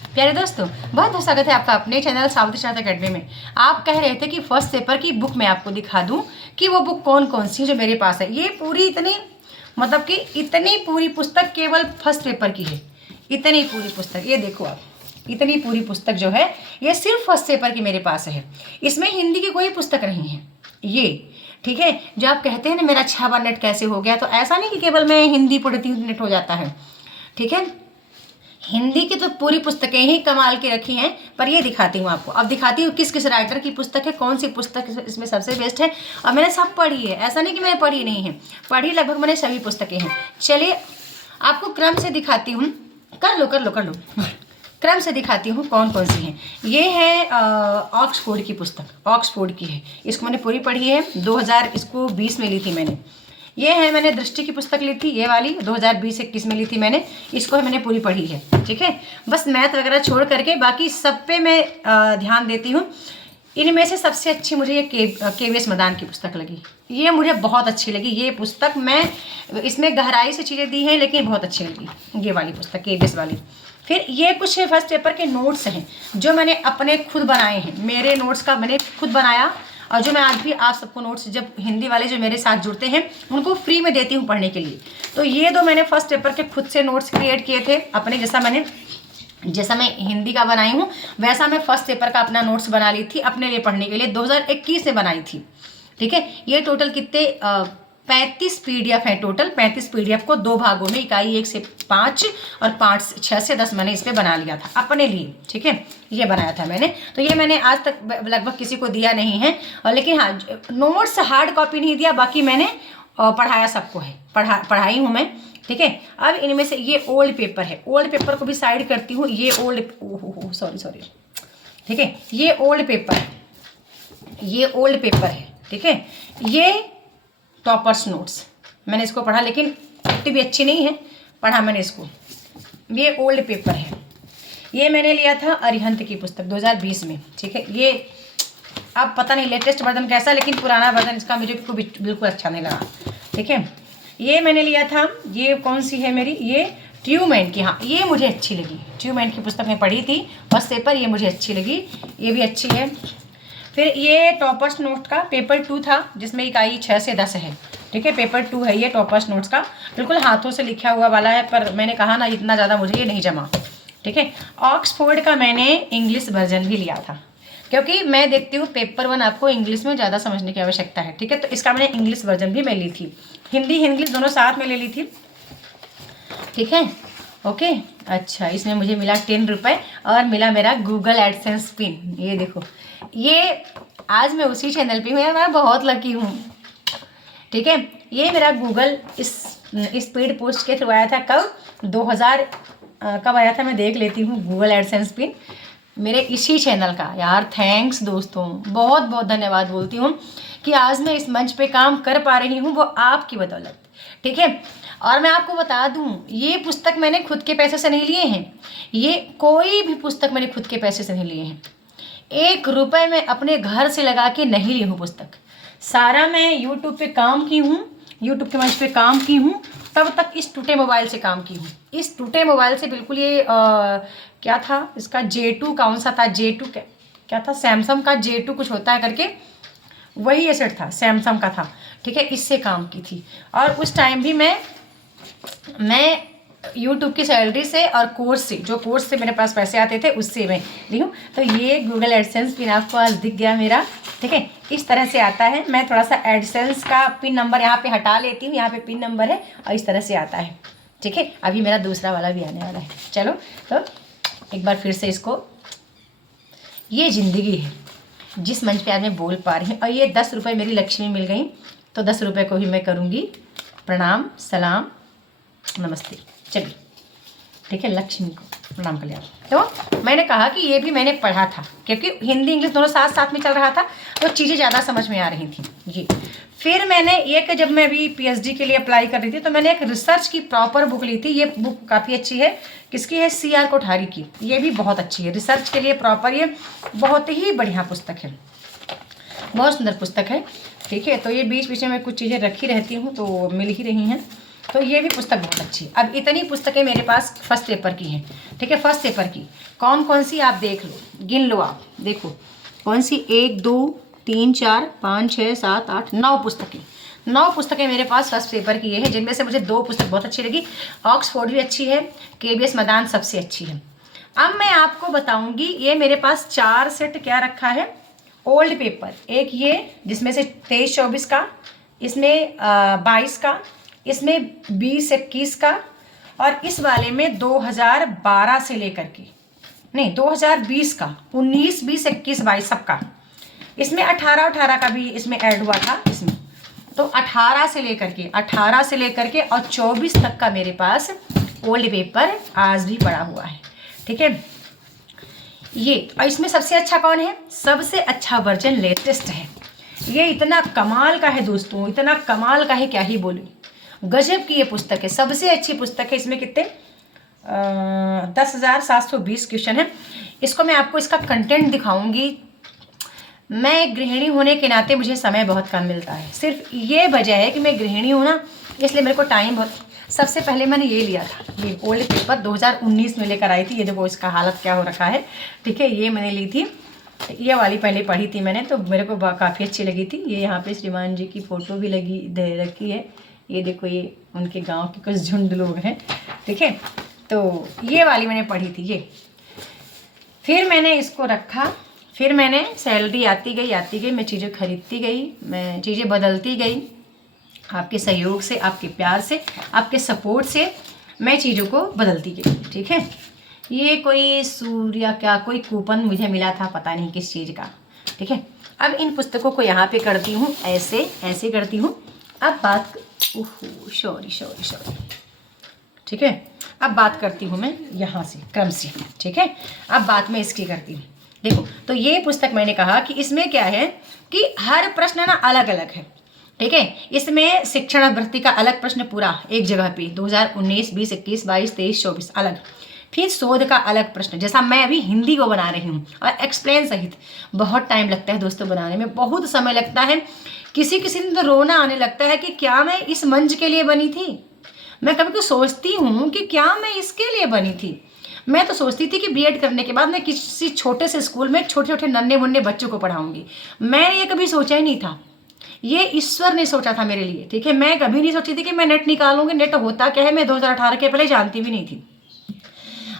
प्यारे दोस्तों, बहुत बहुत स्वागत है आपका अपने चैनल सावित्री शारदा अकेडमी में। आप कह रहे थे कि फर्स्ट पेपर की बुक मैं आपको दिखा दूं कि वो बुक कौन कौन सी जो मेरे पास है। ये पूरी इतनी मतलब कि इतनी पूरी पुस्तक केवल फर्स्ट पेपर की है। इतनी पूरी पुस्तक ये देखो आप, इतनी पूरी पुस्तक जो है ये सिर्फ फर्स्ट पेपर की मेरे पास है। इसमें हिंदी की कोई पुस्तक नहीं है ये, ठीक है। जो आप कहते हैं ना मेरा 6 बार नेट कैसे हो गया, तो ऐसा नहीं कि केवल मैं हिंदी पढ़ती हूँ नेट हो जाता है, ठीक है। हिंदी की तो पूरी पुस्तकें ही कमाल की रखी हैं, पर ये दिखाती हूँ आपको। अब दिखाती हूँ किस किस राइटर की पुस्तक है, कौन सी पुस्तक इसमें सबसे बेस्ट है। और मैंने सब पढ़ी है, ऐसा नहीं कि मैंने पढ़ी नहीं है, पढ़ी लगभग मैंने सभी पुस्तकें हैं। चलिए आपको क्रम से दिखाती हूँ। कर लो क्रम से दिखाती हूँ कौन कौन सी हैं। ये है ऑक्सफोर्ड की पुस्तक, ऑक्सफोर्ड की है। इसको मैंने पूरी पढ़ी है, 2020 में ली थी मैंने। ये है मैंने दृष्टि की पुस्तक ली थी, ये वाली 2020-21 में ली थी मैंने। इसको मैंने पूरी पढ़ी है, ठीक है। बस मैथ वगैरह छोड़ करके बाकी सब पे मैं ध्यान देती हूँ। इनमें से सबसे अच्छी मुझे ये KVS मदान की पुस्तक लगी। ये मुझे बहुत अच्छी लगी ये पुस्तक। मैं इसमें गहराई से चीज़ें दी हैं लेकिन बहुत अच्छी लगी ये वाली पुस्तक, KVS वाली। फिर ये कुछ फर्स्ट पेपर के नोट्स हैं जो मैंने अपने खुद बनाए हैं। मेरे नोट्स का मैंने खुद बनाया, और जो मैं आज भी आप सबको नोट्स जब हिंदी वाले जो मेरे साथ जुड़ते हैं उनको फ्री में देती हूँ पढ़ने के लिए। तो ये दो मैंने फर्स्ट पेपर के खुद से नोट्स क्रिएट किए थे अपने, जैसा मैं हिंदी का बनाई हूँ वैसा मैं फर्स्ट पेपर का अपना नोट्स बना ली थी अपने लिए पढ़ने के लिए। 2021 में बनाई थी, ठीक है। ये टोटल कितने 35 PDF है। टोटल 35 PDF को 2 भागों में, इकाई 1 से 5 और 6 से 10 मैंने इस पर बना लिया था अपने लिए, ठीक है। ये बनाया था मैंने। तो ये मैंने आज तक लगभग किसी को दिया नहीं है, और लेकिन हाँ नोट्स हार्ड कॉपी नहीं दिया, बाकी मैंने पढ़ाया सबको है, पढ़ाई हूँ मैं, ठीक है। अब इनमें से ये ओल्ड पेपर है, ओल्ड पेपर को भी साइड करती हूँ। ये ओल्ड सॉरी ठीक है, ये ओल्ड पेपर है, ये ओल्ड पेपर है, ठीक है। ये टॉपर्स नोट्स मैंने इसको पढ़ा, लेकिन इतनी भी अच्छी नहीं है, पढ़ा मैंने इसको। ये ओल्ड पेपर है, ये मैंने लिया था अरिहंत की पुस्तक 2020 में, ठीक है। ये अब पता नहीं लेटेस्ट वर्जन कैसा, लेकिन पुराना वर्जन इसका मुझे बिल्कुल अच्छा नहीं लगा, ठीक है। ये मैंने लिया था, ये कौन सी है मेरी, ये ट्यूमैन की, हाँ ये मुझे अच्छी लगी। ट्यूमैन की पुस्तक मैं पढ़ी थी फर्स्ट पेपर, ये मुझे अच्छी लगी, ये भी अच्छी है। फिर ये टॉपर्स नोट का पेपर 2 था जिसमें इकाई 6 से 10 है, ठीक है। पेपर 2 है ये टॉपर्स नोट्स का, बिल्कुल हाथों से लिखा हुआ वाला है, पर मैंने कहा ना इतना ज़्यादा मुझे ये नहीं जमा, ठीक है। ऑक्सफोर्ड का मैंने इंग्लिश वर्जन भी लिया था, क्योंकि मैं देखती हूँ पेपर 1 आपको इंग्लिश में ज़्यादा समझने की आवश्यकता है, ठीक है। तो इसका मैंने इंग्लिश वर्जन भी मैं ली थी, हिंदी इंग्लिश दोनों साथ में ले ली थी, ठीक है। ओके, अच्छा इसमें मुझे मिला 10 रुपये, और मिला मेरा गूगल एडसेंस पिन। ये देखो, ये आज मैं उसी चैनल पे हूँ यार, मैं बहुत लकी हूँ, ठीक है। ये मेरा गूगल इस स्पीड पोस्ट के थ्रू आया था। कब 2000 कब आया था मैं देख लेती हूँ। गूगल एडसेंस पिन मेरे इसी चैनल का। यार थैंक्स दोस्तों, बहुत बहुत धन्यवाद बोलती हूँ कि आज मैं इस मंच पे काम कर पा रही हूँ, वो आपकी बदौलत, ठीक है। और मैं आपको बता दूँ, ये पुस्तक मैंने खुद के पैसे से नहीं लिए हैं, ये कोई भी पुस्तक मैंने खुद के पैसे से नहीं लिए हैं। 1 रुपये मैं अपने घर से लगा के नहीं ली हूँ पुस्तक। सारा मैं यूट्यूब पे काम की हूँ, यूट्यूब के मंच पे काम की हूँ, तब तक इस टूटे मोबाइल से काम की हूँ। इस टूटे मोबाइल से बिल्कुल ये क्या था इसका J2, कौन सा था J2, क्या था, सैमसंग का J2 कुछ होता है करके, वही ये सेट था, सैमसंग का था, ठीक है। इससे काम की थी, और उस टाइम भी मैं यूट्यूब की सैलरी से और कोर्स से, जो कोर्स से मेरे पास पैसे आते थे उससे मैं ली हूँ। तो ये गूगल एडसेंस पिन आपको आज दिख गया मेरा, ठीक है। इस तरह से आता है। मैं थोड़ा सा एडसेंस का पिन नंबर यहाँ पे हटा लेती हूँ, यहाँ पे पिन नंबर है, और इस तरह से आता है, ठीक है। अभी मेरा दूसरा वाला भी आने वाला है। चलो तो एक बार फिर से इसको, ये ज़िंदगी है जिस मंच पे आज मैं बोल पा रही हूँ। और ये 10 रुपये मेरी लक्ष्मी मिल गई, तो 10 रुपये को भी मैं करूँगी प्रणाम, सलाम, नमस्ते। चलिए, ठीक है, लक्ष्मी को प्रणाम कर लिया। तो मैंने कहा कि ये भी मैंने पढ़ा था, क्योंकि हिंदी इंग्लिश दोनों साथ साथ में चल रहा था, तो चीज़ें ज़्यादा समझ में आ रही थी ये। फिर मैंने एक, जब मैं अभी PhD के लिए अप्लाई कर रही थी, तो मैंने एक रिसर्च की प्रॉपर बुक ली थी। ये बुक काफ़ी अच्छी है, किसकी है, CR कोठारी की। ये भी बहुत अच्छी है रिसर्च के लिए प्रॉपर, ये बहुत ही बढ़िया पुस्तक है, बहुत सुंदर पुस्तक है, ठीक है। तो ये बीच बीच में मैं कुछ चीज़ें रखी रहती हूँ, तो मिल ही रही हैं। तो ये भी पुस्तक बहुत अच्छी। अब इतनी पुस्तकें मेरे पास फर्स्ट पेपर की हैं, ठीक है। फर्स्ट पेपर की कौन कौन सी आप देख लो, गिन लो आप, देखो कौन सी, 1 2 3 4 5 6 7 8 9 पुस्तकें। 9 पुस्तकें मेरे पास फर्स्ट पेपर की ये है, जिनमें से मुझे 2 पुस्तक बहुत अच्छी लगी। ऑक्सफोर्ड भी अच्छी है, KBS मैदान सबसे अच्छी है। अब मैं आपको बताऊंगी, ये मेरे पास 4 सेट क्या रखा है ओल्ड पेपर। एक ये जिसमें से 23-24 का, इसमें 22 का, इसमें 20-21 का, और इस वाले में 2012 से लेकर के, नहीं 2020 का, 19 20 21 22 सबका। इसमें 18 का भी इसमें ऐड हुआ था इसमें। तो 18 से लेकर के और 24 तक का मेरे पास ओल्ड पेपर आज भी पड़ा हुआ है, ठीक है। ये और इसमें सबसे अच्छा कौन है, सबसे अच्छा वर्जन लेटेस्ट है। ये इतना कमाल का है दोस्तों, इतना कमाल का है क्या ही बोलूँ, गजब की ये पुस्तक है, सबसे अच्छी पुस्तक है। इसमें कितने 10,720 क्वेश्चन है। इसको मैं आपको इसका कंटेंट दिखाऊंगी। मैं गृहिणी होने के नाते मुझे समय बहुत कम मिलता है, सिर्फ ये वजह है कि मैं गृहिणी हूँ ना, इसलिए मेरे को टाइम बहुत। सबसे पहले मैंने ये लिया था, ये ओल्ड पेपर 2019 में लेकर आई थी। ये देखो इसका हालत क्या हो रखा है, ठीक है। ये मैंने ली थी, ये वाली पहले पढ़ी थी मैंने, तो मेरे को काफ़ी अच्छी लगी थी। ये यहाँ पे श्रीमान जी की फ़ोटो भी लगी दे रखी है। ये देखो, ये उनके गांव के कुछ झुंड लोग हैं, ठीक है। तो ये वाली मैंने पढ़ी थी ये। फिर मैंने इसको रखा, फिर मैंने सैलरी आती गई, मैं चीज़ें खरीदती गई, मैं चीज़ें बदलती गई। आपके सहयोग से, आपके प्यार से, आपके सपोर्ट से मैं चीज़ों को बदलती गई, ठीक है। ये कोई सूर्या क्या कोई कूपन मुझे मिला था, पता नहीं किस चीज़ का, ठीक है। अब इन पुस्तकों को यहाँ पे करती हूँ, ऐसे करती हूँ। अब बात, ओहो सॉरी, ठीक है। अब बात करती हूँ मैं यहाँ से क्रम से, ठीक है। अब बात मैं इसकी करती हूँ। देखो, तो ये पुस्तक मैंने कहा कि इसमें क्या है कि हर प्रश्न ना अलग अलग है, ठीक है। इसमें शिक्षण वृत्ति का अलग प्रश्न पूरा एक जगह पे 2019 20 21 22 23 24 अलग। फिर शोध का अलग प्रश्न, जैसा मैं अभी हिंदी को बना रही हूँ और एक्सप्लेन सहित। बहुत टाइम लगता है दोस्तों बनाने में, बहुत समय लगता है। किसी किसी दिन तो रोना आने लगता है कि क्या मैं इस मंच के लिए बनी थी। मैं कभी कभी सोचती हूँ कि क्या मैं इसके लिए बनी थी। मैं तो सोचती थी कि बीएड करने के बाद मैं किसी छोटे से स्कूल में छोटे छोटे नन्हे मुन्ने बच्चों को पढ़ाऊंगी। मैंने ये कभी सोचा ही नहीं था, ये ईश्वर ने सोचा था मेरे लिए, ठीक है। मैं कभी नहीं सोची थी कि मैं नेट निकालूंगी। नेट होता क्या है मैं 2018 के पहले जानती भी नहीं थी।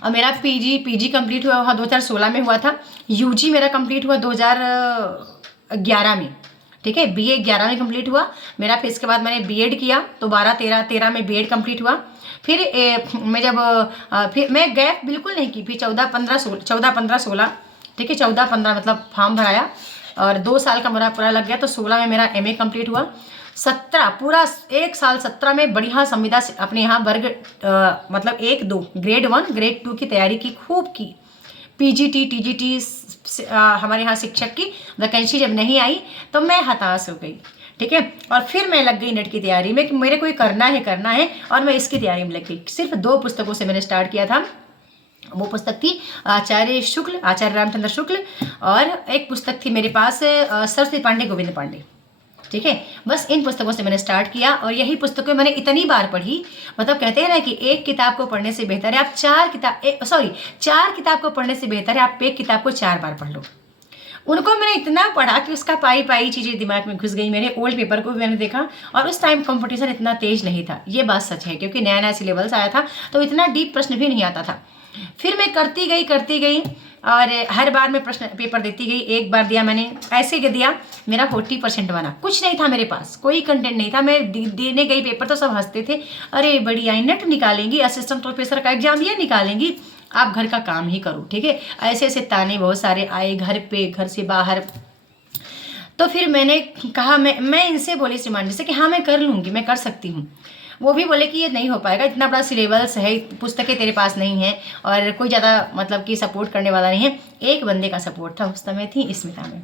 और मेरा पीजी कंप्लीट हुआ 2016 में हुआ था। यूजी मेरा कंप्लीट हुआ 2011 में, ठीक है। बीए 11 में कंप्लीट हुआ मेरा। फिर इसके बाद मैंने बीएड किया तो 12-13 में बीएड कंप्लीट हुआ। फिर मैं जब फिर मैं गैप बिल्कुल नहीं की, फिर 14-15-16, ठीक है। 14-15 मतलब फॉर्म भराया और 2 साल का मेरा पूरा लग गया, तो 16 में मेरा एमए कंप्लीट हुआ। 17 पूरा 1 साल 17 में बढ़िया संविदा अपने यहाँ वर्ग मतलब 1-2 ग्रेड 1 ग्रेड 2 की तैयारी की, खूब की। पीजीटी टीजीटी हमारे यहाँ शिक्षक की वैकेंसी जब नहीं आई तो मैं हताश हो गई, ठीक है। और फिर मैं लग गई नेट की तैयारी में कि मेरे को ये करना है, और मैं इसकी तैयारी में लग गई। सिर्फ 2 पुस्तकों से मैंने स्टार्ट किया था। वो पुस्तक थी आचार्य रामचंद्र शुक्ल, और एक पुस्तक थी मेरे पास सरस्वती पांडे गोविंद पांडे, ठीक है। बस इन पुस्तकों से मैंने स्टार्ट किया, और यही पुस्तकें मैंने इतनी बार पढ़ी। मतलब कहते हैं ना कि एक किताब को पढ़ने से बेहतर है आप 4 किताब को पढ़ने से बेहतर है आप एक किताब को 4 बार पढ़ लो। उनको मैंने इतना पढ़ा कि उसका पाई चीज़ें दिमाग में घुस गई मेरे। ओल्ड पेपर को भी मैंने देखा, और उस टाइम कंपटीशन इतना तेज नहीं था, ये बात सच है, क्योंकि नया नया सिलेबस आया था तो इतना डीप प्रश्न भी नहीं आता था। फिर मैं करती गई और हर बार मैं प्रश्न पेपर देती गई। एक बार दिया मैंने, ऐसे दिया, मेरा 40% बना। कुछ नहीं था मेरे पास, कोई कंटेंट नहीं था। मैं देने गई पेपर तो सब हंसते थे, अरे बड़ी आई नेट निकालेंगी, असिस्टेंट प्रोफेसर का एग्जाम ये निकालेंगी, आप घर का काम ही करो, ठीक है। ऐसे ऐसे ताने बहुत सारे आए घर पे, घर से बाहर। तो फिर मैंने कहा, मैं इनसे बोली श्रीमान जी से कि हाँ मैं कर लूँगी, मैं कर सकती हूँ। वो भी बोले कि ये नहीं हो पाएगा, इतना बड़ा सिलेबस है, पुस्तकें तेरे पास नहीं है, और कोई ज़्यादा मतलब कि सपोर्ट करने वाला नहीं है। एक बंदे का सपोर्ट था, उस समय थी स्मिता में।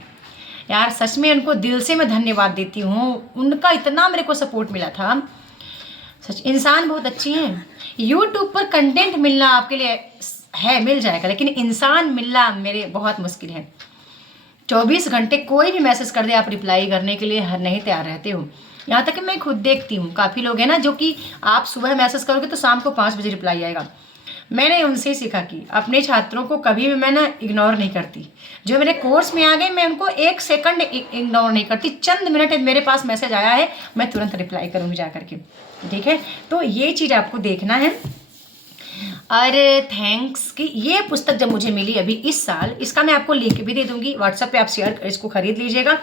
यार सच में उनको दिल से मैं धन्यवाद देती हूँ, उनका इतना मेरे को सपोर्ट मिला था। सच, इंसान बहुत अच्छी हैं। यूट्यूब पर कंटेंट मिलना आपके लिए है, मिल जाएगा, लेकिन इंसान मिलना मेरे बहुत मुश्किल है। 24 घंटे कोई भी मैसेज कर दे आप रिप्लाई करने के लिए नहीं तैयार रहते हो। यहाँ तक कि मैं खुद देखती हूँ, काफ़ी लोग हैं ना जो कि आप सुबह मैसेज करोगे तो शाम को 5 बजे रिप्लाई आएगा। मैंने उनसे ही सीखा कि अपने छात्रों को कभी भी मैं ना इग्नोर नहीं करती। जो मेरे कोर्स में आ गए मैं उनको 1 सेकंड इग्नोर नहीं करती। चंद मिनट मेरे पास मैसेज आया है, मैं तुरंत रिप्लाई करूँगी जा करके, ठीक है। तो ये चीज़ आपको देखना है। और थैंक्स कि ये पुस्तक जब मुझे मिली अभी इस साल, इसका मैं आपको लिंक भी दे दूंगी व्हाट्सएप पे, आप शेयर इसको खरीद लीजिएगा।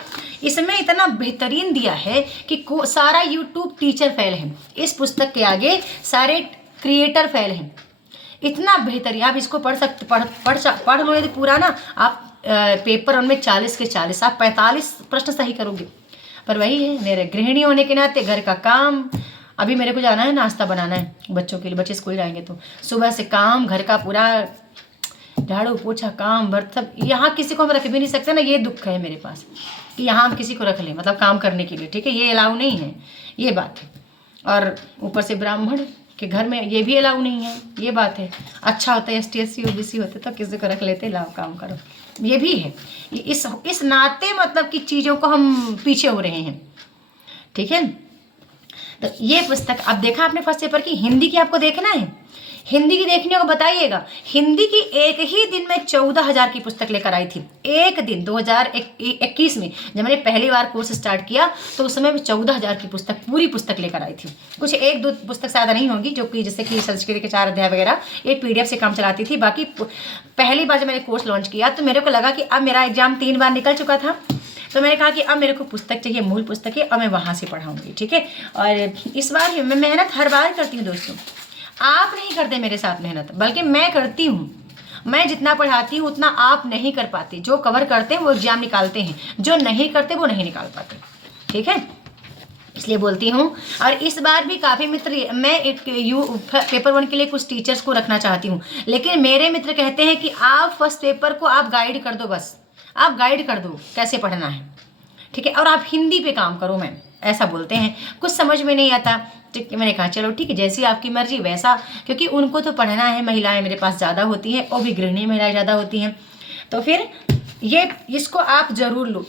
इसमें इतना बेहतरीन दिया है कि सारा यूट्यूब टीचर फेल है, इस पुस्तक के आगे सारे क्रिएटर फेल हैं। इतना बेहतरीन, आप इसको पढ़ लो यदि पूरा ना, आप पेपर उनमें 40 के 40, आप 45 प्रश्न सही करोगे। पर वही है, मेरे गृहिणी होने के नाते घर का काम, अभी मेरे को जाना है नाश्ता बनाना है बच्चों के लिए, बच्चे स्कूल जाएंगे तो सुबह से काम, घर का पूरा झाड़ू पोछा काम बर्त सब। यहाँ किसी को हम रख भी नहीं सकते ना, ये दुख है मेरे पास कि यहाँ हम किसी को रख लें मतलब काम करने के लिए, ठीक है, ये अलाउ नहीं है, ये बात है। और ऊपर से ब्राह्मण के घर में ये भी अलाउ नहीं है, ये बात है। अच्छा होता है ST SC OBC होते तो किसी को रख लेते, लाओ काम करो, ये भी है। इस नाते मतलब कि चीज़ों को हम पीछे हो रहे हैं, ठीक है। तो ये पुस्तक अब देखा आपने फर्स्ट पेपर की, हिंदी की आपको देखना है, हिंदी की देखने को बताइएगा। हिंदी की एक ही दिन में 14,000 की पुस्तक लेकर आई थी, एक दिन 2021 में जब मैंने पहली बार कोर्स स्टार्ट किया तो उस समय मैं 14,000 की पुस्तक, पूरी पुस्तक लेकर आई थी। कुछ 1-2 पुस्तक ज़्यादा नहीं होगी जो कि जैसे कि संस्कृत के 4 अध्याय वगैरह, ये PDF से काम चलाती थी। बाकी पहली बार जब मैंने कोर्स लॉन्च किया तो मेरे को लगा कि अब मेरा एग्जाम 3 बार निकल चुका था, तो मैंने कहा कि अब मेरे को पुस्तक चाहिए, मूल पुस्तक है, और मैं वहाँ से पढ़ाऊँगी, ठीक है। और इस बार मैं मेहनत हर बार करती हूँ दोस्तों, आप नहीं करते मेरे साथ मेहनत, बल्कि मैं करती हूँ। मैं जितना पढ़ाती हूँ उतना आप नहीं कर पाते। जो कवर करते हैं वो एग्जाम निकालते हैं, जो नहीं करते वो नहीं निकाल पाते, ठीक है, इसलिए बोलती हूँ। और इस बार भी काफ़ी मित्र, मैं एक पेपर 1 के लिए कुछ टीचर्स को रखना चाहती हूँ, लेकिन मेरे मित्र कहते हैं कि आप फर्स्ट पेपर को आप गाइड कर दो, बस आप गाइड कर दो कैसे पढ़ना है, ठीक है, और आप हिंदी पे काम करो मैम, ऐसा बोलते हैं। कुछ समझ में नहीं आता, ठीक है। मैंने कहा चलो ठीक है, जैसी आपकी मर्जी वैसा, क्योंकि उनको तो पढ़ना है, महिलाएं मेरे पास ज़्यादा होती हैं, और भी गृहिणी महिलाएं ज़्यादा होती हैं। तो फिर ये इसको आप ज़रूर लो।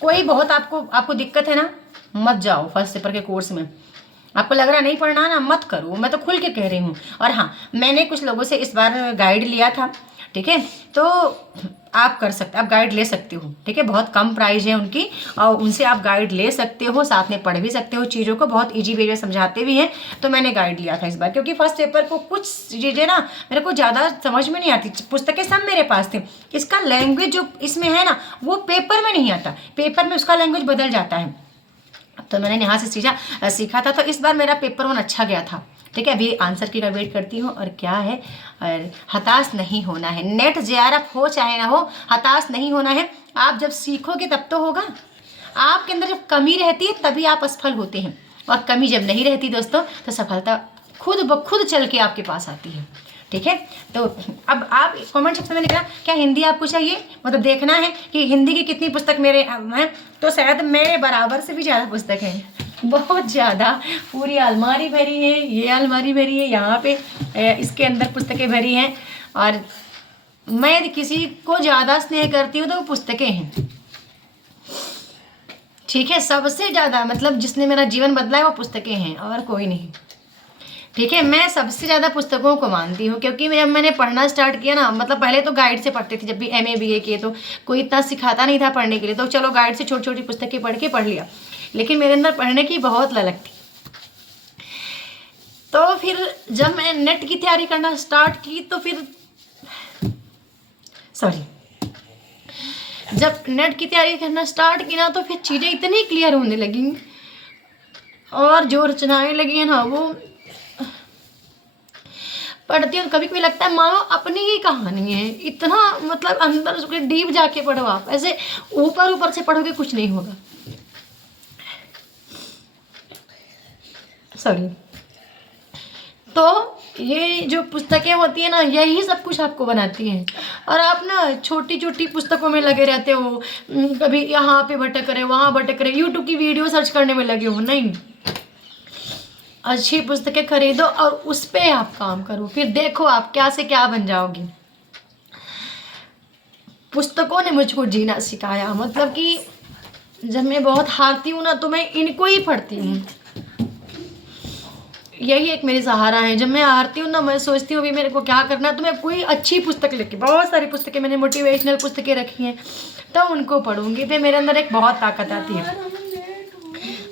कोई बहुत आपको दिक्कत है ना, मत जाओ फर्स्ट पेपर के कोर्स में। आपको लग रहा नहीं पढ़ना ना, मत करो, मैं तो खुल के कह रही हूँ। और हाँ, मैंने कुछ लोगों से इस बार गाइड लिया था, ठीक है, तो आप कर सकते, आप गाइड ले सकते हो, ठीक है, बहुत कम प्राइस है उनकी, और उनसे आप गाइड ले सकते हो, साथ में पढ़ भी सकते हो चीज़ों को, बहुत इजी वे में समझाते भी हैं। तो मैंने गाइड लिया था इस बार, क्योंकि फर्स्ट पेपर को कुछ चीज़ें ना मेरे को ज़्यादा समझ में नहीं आती। पुस्तकें सब मेरे पास थे, इसका लैंग्वेज जो इसमें है ना वो पेपर में नहीं आता, पेपर में उसका लैंग्वेज बदल जाता है। तो मैंने यहाँ से सीखा था। तो इस बार मेरा पेपर 1 अच्छा गया था, ठीक है। अभी आंसर की वेट करती हूँ। और क्या है, और हताश नहीं होना है, नेट JRF हो चाहे ना हो, हताश नहीं होना है। आप जब सीखोगे तब तो होगा। आपके अंदर जब कमी रहती है तभी आप असफल होते हैं, और कमी जब नहीं रहती दोस्तों तो सफलता खुद ब खुद चल के आपके पास आती है, ठीक है। तो अब आप कमेंट सेक्शन में लिखना क्या हिंदी आपको चाहिए, मतलब देखना है कि हिंदी की कितनी पुस्तक मेरे हैं। तो शायद मेरे बराबर से भी ज़्यादा पुस्तक है, बहुत ज़्यादा, पूरी अलमारी भरी है, ये अलमारी भरी है, यहाँ पे इसके अंदर पुस्तकें भरी हैं। और मैं यदि किसी को ज़्यादा स्नेह करती हूँ तो वो पुस्तकें हैं, ठीक है। सबसे ज़्यादा मतलब जिसने मेरा जीवन बदला है वो पुस्तकें हैं, और कोई नहीं, ठीक है। मैं सबसे ज़्यादा पुस्तकों को मानती हूँ, क्योंकि जब मैंने पढ़ना स्टार्ट किया ना, मतलब पहले तो गाइड से पढ़ते थे, जब भी MA BA किए तो कोई इतना सिखाता नहीं था पढ़ने के लिए, तो चलो गाइड से छोटी छोटी पुस्तकें पढ़ लिया। लेकिन मेरे अंदर पढ़ने की बहुत ललक थी। तो फिर जब मैं नेट की तैयारी करना स्टार्ट की तो फिर जब नेट की तैयारी करना स्टार्ट की ना, तो फिर चीज़ें इतनी क्लियर होने लगी, और जो रचनाएं लगी हैं ना वो पढ़ती हूँ, कभी कभी लगता है मानो अपनी ही कहानी है। इतना मतलब अंदर उसके डीप जाके पढ़ो, आप ऐसे ऊपर से पढ़ोगे कुछ नहीं होगा। तो ये जो पुस्तकें होती है ना, यही सब कुछ आपको बनाती हैं। और आप ना छोटी छोटी पुस्तकों में लगे रहते हो, कभी यहाँ पे भटक रहे, वहाँ भटक रहे, यूट्यूब की वीडियो सर्च करने में लगे हो। नहीं, अच्छी पुस्तकें खरीदो और उस पर आप काम करो, फिर देखो आप क्या से क्या बन जाओगे। पुस्तकों ने मुझको जीना सिखाया, मतलब कि जब मैं बहुत हारती हूँ ना तो मैं इनको ही पढ़ती हूँ। यही एक मेरी सहारा है। जब मैं हारती हूँ ना, मैं सोचती हूँ अभी मेरे को क्या करना है, तो मैं कोई अच्छी पुस्तक लेके, बहुत सारी पुस्तकें मैंने मोटिवेशनल पुस्तकें रखी हैं, तो उनको पढ़ूंगी, फिर मेरे अंदर एक बहुत ताकत आती है।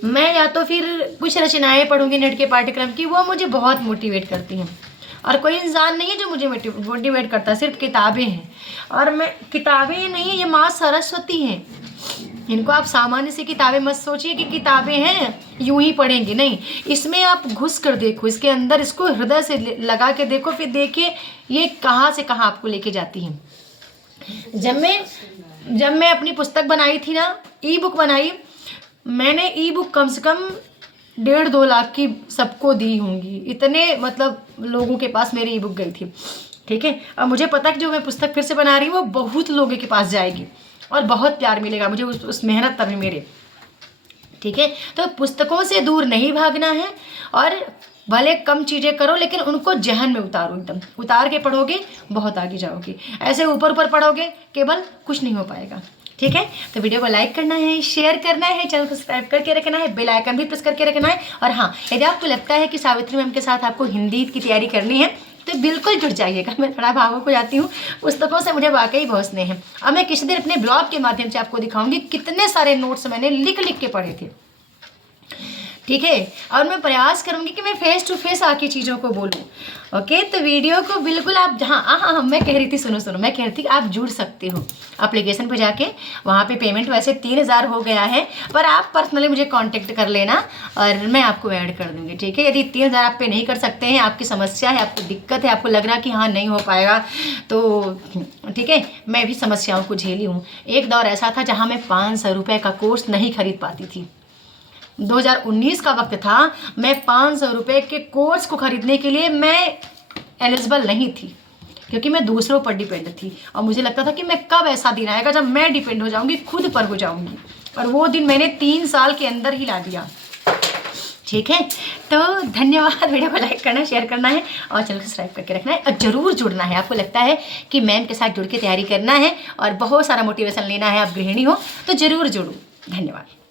मैं या तो फिर कुछ रचनाएं पढ़ूंगी नेट के पाठ्यक्रम की, वो मुझे बहुत मोटिवेट करती हैं। और कोई इंसान नहीं है जो मुझे मोटिवेट करता, सिर्फ किताबें हैं। और मैं किताबें नहीं, ये माँ सरस्वती हैं। इनको आप सामान्य सी किताबें मत सोचिए कि किताबें हैं यूं ही पढ़ेंगे, नहीं, इसमें आप घुस कर देखो, इसके अंदर इसको हृदय से लगा के देखो, फिर देखिए ये कहाँ से कहाँ आपको लेके जाती है। जब मैं अपनी पुस्तक बनाई थी ना, ई बुक बनाई, मैंने ई बुक कम से कम 1.5-2 लाख की सबको दी होंगी। इतने मतलब लोगों के पास मेरी ई बुक गई थी। ठीक है, अब मुझे पता है कि जो मैं पुस्तक फिर से बना रही हूँ वो बहुत लोगों के पास जाएगी और बहुत प्यार मिलेगा मुझे उस मेहनत तभी मेरे। ठीक है, तो पुस्तकों से दूर नहीं भागना है, और भले कम चीज़ें करो लेकिन उनको जहन में उतारो, एकदम उतार के पढ़ोगे बहुत आगे जाओगे। ऐसे ऊपर ऊपर पढ़ोगे केवल कुछ नहीं हो पाएगा। ठीक है, तो वीडियो को लाइक करना है, शेयर करना है, चैनल को सब्सक्राइब करके रखना है, बेल आइकन भी प्रेस करके रखना है। और हाँ, यदि आपको लगता है कि सावित्री मैम के साथ आपको हिंदी की तैयारी करनी है तो बिल्कुल जुड़ जाइएगा। मैं थोड़ा भावुक हो जाती हूँ, पुस्तकों से मुझे वाकई बहुत स्नेह है। अब मैं किसी दिन अपने ब्लॉग के माध्यम से आपको दिखाऊंगी कितने सारे नोट्स मैंने लिख लिख के पढ़े थे। ठीक है, और मैं प्रयास करूंगी कि मैं फेस टू फेस आके चीज़ों को बोलूँ। ओके, तो वीडियो को बिल्कुल आप हाँ, मैं कह रही थी, सुनो, मैं कह रही थी कि आप जुड़ सकते हो एप्लीकेशन पे जाके। वहाँ पे पेमेंट वैसे 3000 हो गया है, पर आप पर्सनली मुझे कांटेक्ट कर लेना और मैं आपको ऐड कर दूँगी। ठीक है, यदि 3000 आप पे नहीं कर सकते हैं, आपकी समस्या है, आपको दिक्कत है, आपको लग रहा है कि हाँ नहीं हो पाएगा, तो ठीक है, मैं भी समस्याओं को झेली हूँ। एक दौर ऐसा था जहाँ मैं 500 रुपये का कोर्स नहीं खरीद पाती थी। 2019 का वक्त था, मैं 500 रुपये के कोर्स को खरीदने के लिए मैं एलिजिबल नहीं थी, क्योंकि मैं दूसरों पर डिपेंड थी। और मुझे लगता था कि मैं कब ऐसा दिन आएगा जब मैं डिपेंड हो जाऊंगी, खुद पर हो जाऊंगी, और वो दिन मैंने 3 साल के अंदर ही ला दिया। ठीक है, तो धन्यवाद। वीडियो को लाइक करना, शेयर करना है और चैनल को सब्सक्राइब करके रखना है, और ज़रूर जुड़ना है। आपको लगता है कि मैम के साथ जुड़ के तैयारी करना है और बहुत सारा मोटिवेशन लेना है, आप गृहिणी हो तो ज़रूर जुड़ो। धन्यवाद।